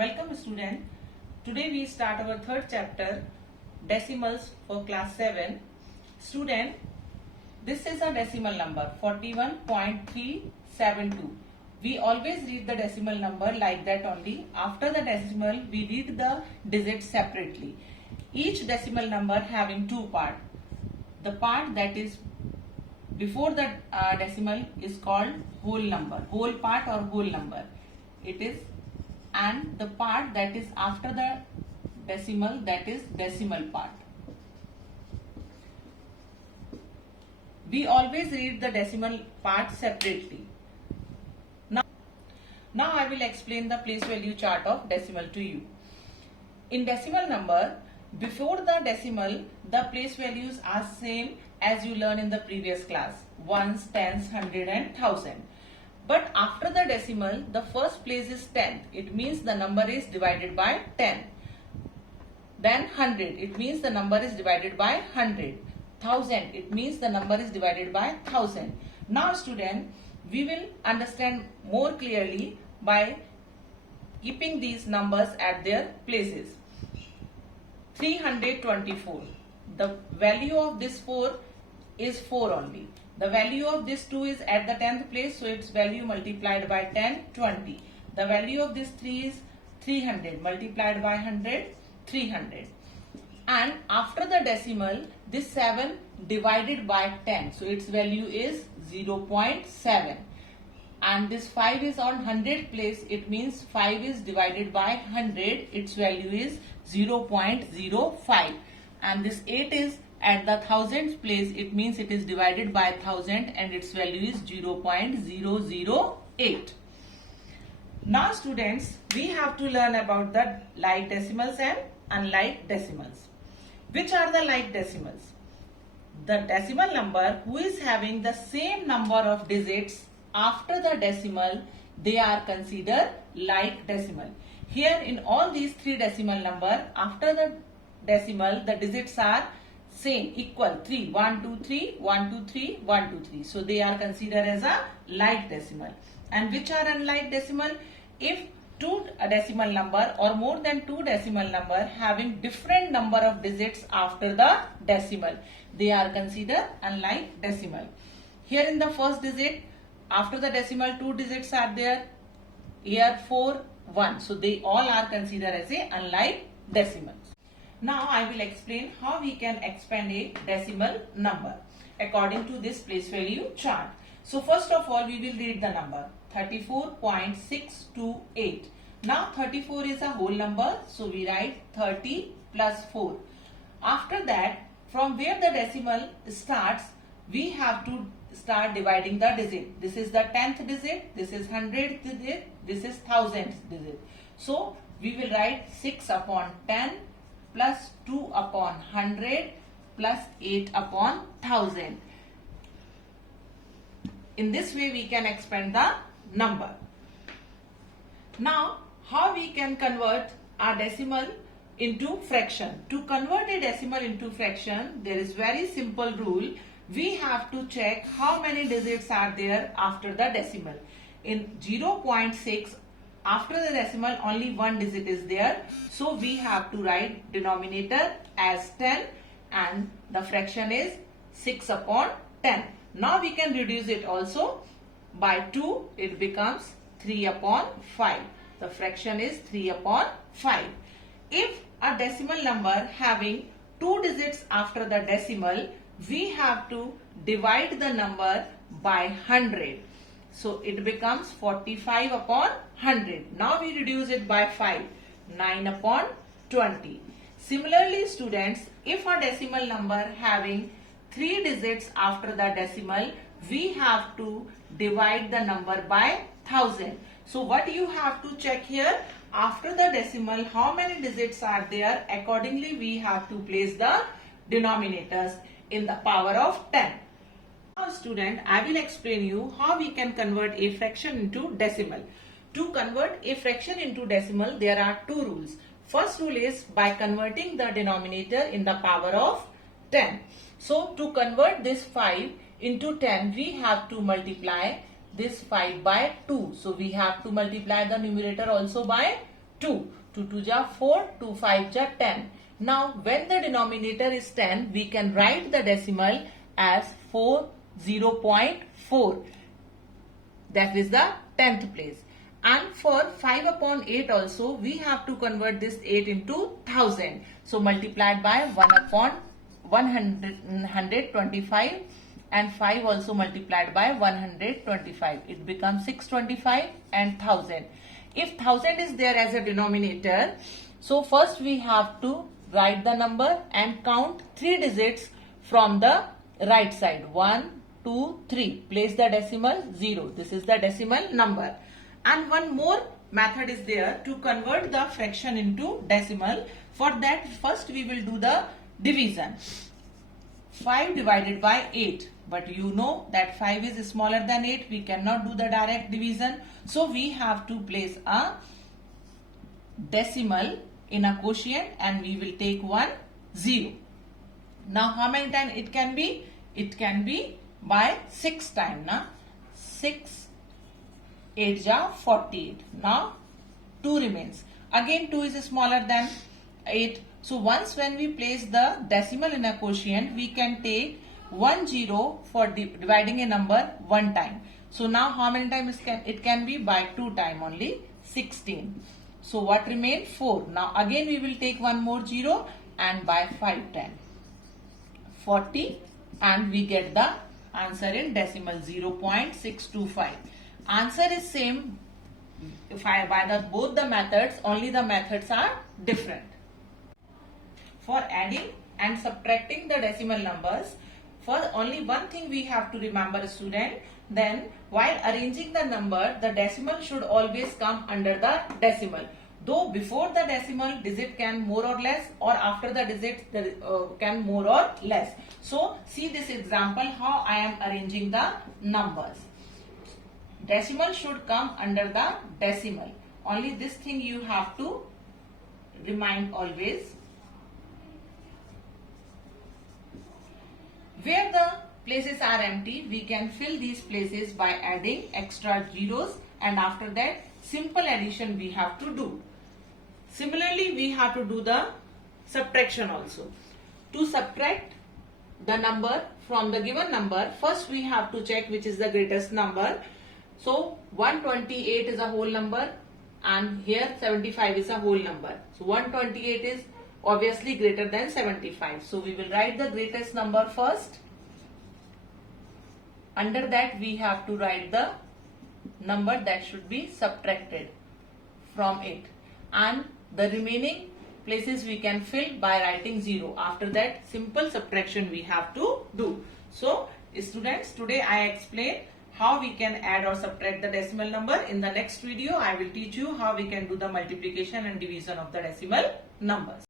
Welcome student. Today we start our third chapter, decimals for class 7. Student, this is a decimal number 41.372. We always read the decimal number like that only. After the decimal we read the digits separately. Each decimal number having two parts. The part that is before the decimal is called whole number, whole part or whole number. It is, and the part that is after the decimal, that is decimal part. We always read the decimal part separately. Now I will explain the place value chart of decimal to you. In decimal number, before the decimal, the place values are same as you learn in the previous class, ones, tens, hundred and thousand. But after the decimal, the first place is tenth. It means the number is divided by 10. Then 100. It means the number is divided by 100. 1000. It means the number is divided by 1000. Now student, we will understand more clearly by keeping these numbers at their places. 324. The value of this 4 is 4 only. The value of this 2 is at the 10th place, so its value multiplied by 10, 20. The value of this 3 is 300 multiplied by 100, 300. And after the decimal, this 7 divided by 10, so its value is 0.7. And this 5 is on 100th place, it means 5 is divided by 100, its value is 0.05. And this 8 is at the 1000th place, it means it is divided by 1000 and its value is 0.008. Now students, we have to learn about the like decimals and unlike decimals. Which are the like decimals? The decimal number who is having the same number of digits after the decimal, they are considered like decimal. Here in all these three decimal number, after the decimal, the digits are same, equal, 3, 1, 2, 3, 1, 2, 3, 1, 2, 3. So they are considered as a like decimal. And which are unlike decimal? If two decimal number or more than two decimal number having different number of digits after the decimal, they are considered unlike decimal. Here in the first digit, after the decimal, two digits are there. Here 4, 1. So they all are considered as a unlike decimals. Now I will explain how we can expand a decimal number according to this place value chart. So first of all, we will read the number 34.628. Now 34 is a whole number, so we write 30 plus 4. After that, from where the decimal starts, we have to start dividing the digit. This is the 10th digit, this is 100th digit, this is 1000th digit. So we will write 6 upon 10 plus 2 upon 100 plus 8 upon 1000. In this way we can expand the number. Now how we can convert our decimal into fraction? To convert a decimal into fraction, there is very simple rule. We have to check how many digits are there after the decimal. In 0.6, after the decimal only one digit is there, so we have to write denominator as 10 and the fraction is 6 upon 10. Now we can reduce it also by 2, it becomes 3 upon 5. The fraction is 3 upon 5. If a decimal number having two digits after the decimal, we have to divide the number by 100. So it becomes 45 upon 100. Now we reduce it by 5. 9 upon 20. Similarly students, if a decimal number having 3 digits after the decimal, we have to divide the number by 1000. So what you have to check here, after the decimal how many digits are there, accordingly we have to place the denominators in the power of 10. Now student, I will explain you how we can convert a fraction into decimal. To convert a fraction into decimal, there are two rules. First rule is by converting the denominator in the power of 10. So to convert this 5 into 10, we have to multiply this 5 by 2. So we have to multiply the numerator also by 2. 2 2 ja 4, 2 5 ja 10. Now when the denominator is 10, we can write the decimal as 40.4. That is the 10th place. And for 5 upon 8 also, we have to convert this 8 into 1000. So multiplied by 1 upon 125 and 5 also multiplied by 125. It becomes 625 and 1000. If 1000 is there as a denominator, so first we have to write the number and count 3 digits from the right side. 1, 2, 3. Place the decimal 0. This is the decimal number. And one more method is there to convert the fraction into decimal. For that, first we will do the division. 5 divided by 8. But you know that 5 is smaller than 8. We cannot do the direct division. So we have to place a decimal in a quotient and we will take 1 0. Now how many times it can be? It can be by 6 times. Now 6 8 ja 48. Now 2 remains. Again 2 is smaller than 8. So once when we place the decimal in a quotient, we can take 1 0 for dividing a number 1 time. So now how many times it can be? By 2 times only, 16. So what remains? 4. Now again we will take 1 more 0 and by 5 times, 40, and we get the answer in decimal 0.625. Answer is same by both the methods, only the methods are different. For adding and subtracting the decimal numbers, for only one thing we have to remember, student. Then while arranging the number, the decimal should always come under the decimal. Though before the decimal digit can more or less, or after the digit can more or less. So see this example how I am arranging the numbers. Decimal should come under the decimal. Only this thing you have to remind always. Where the places are empty, we can fill these places by adding extra zeros, and after that simple addition we have to do. Similarly, we have to do the subtraction also. To subtract the number from the given number, first we have to check which is the greatest number. So 128 is a whole number and here 75 is a whole number. So 128 is obviously greater than 75. So we will write the greatest number first. Under that we have to write the number that should be subtracted from it. And the remaining places we can fill by writing 0. After that simple subtraction we have to do. So students, today I explained how we can add or subtract the decimal number. In the next video, I will teach you how we can do the multiplication and division of the decimal numbers.